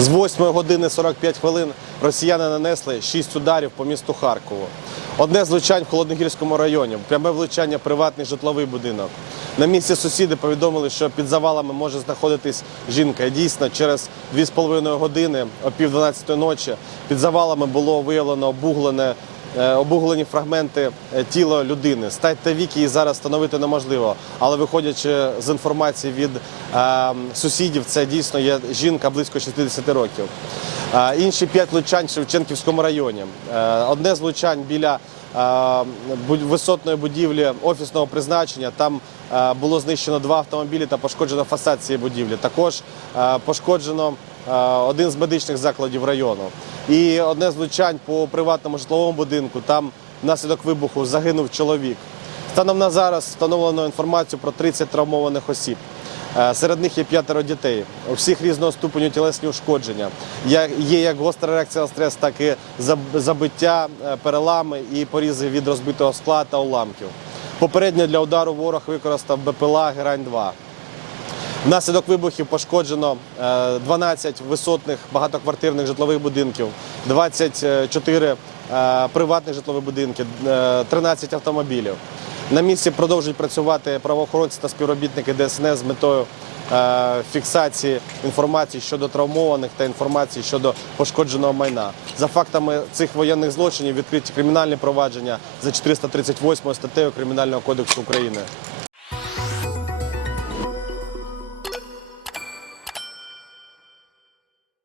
З 8 години 45 хвилин росіяни нанесли 6 ударів по місту Харкову. Одне з влучань в Холодногірському районі, пряме влучання, приватний житловий будинок. На місці сусіди повідомили, що під завалами може знаходитись жінка. І Дійсно, через 2,5 години о пів 12 ночі під завалами було виявлено обуглене Е, обуглені фрагменти е, тіла людини. Стать та віки її зараз встановити неможливо, але виходячи з інформації від е, сусідів, це дійсно є жінка близько 60 років. Інші п'ять влучань в Шевченківському районі. Одне з влучань біля висотної будівлі офісного призначення. Там було знищено два автомобілі та пошкоджено фасад цієї будівлі. Також пошкоджено Е, один з медичних закладів району. І одне з влучань по приватному житловому будинку. Там внаслідок вибуху загинув чоловік. Станом на зараз встановлено інформацію про 30 травмованих осіб. Е, серед них є п'ятеро дітей. У всіх різного ступеню тілесні ушкодження. Є як гостра реакція на стрес, так і забиття, е, перелами і порізи від розбитого скла та уламків. Попередньо для удару ворог використав БПЛА Герань 2 Внаслідок вибухів пошкоджено 12 е, висотних багатоквартирних житлових будинків, 24 е, приватних житлових будинки, е, 13 автомобілів. На місці продовжують працювати правоохоронці та співробітники ДСНС з метою фіксації інформації щодо травмованих та інформації щодо пошкодженого майна. За фактами цих воєнних злочинів відкриті кримінальні провадження за 438 статтею Кримінального кодексу України.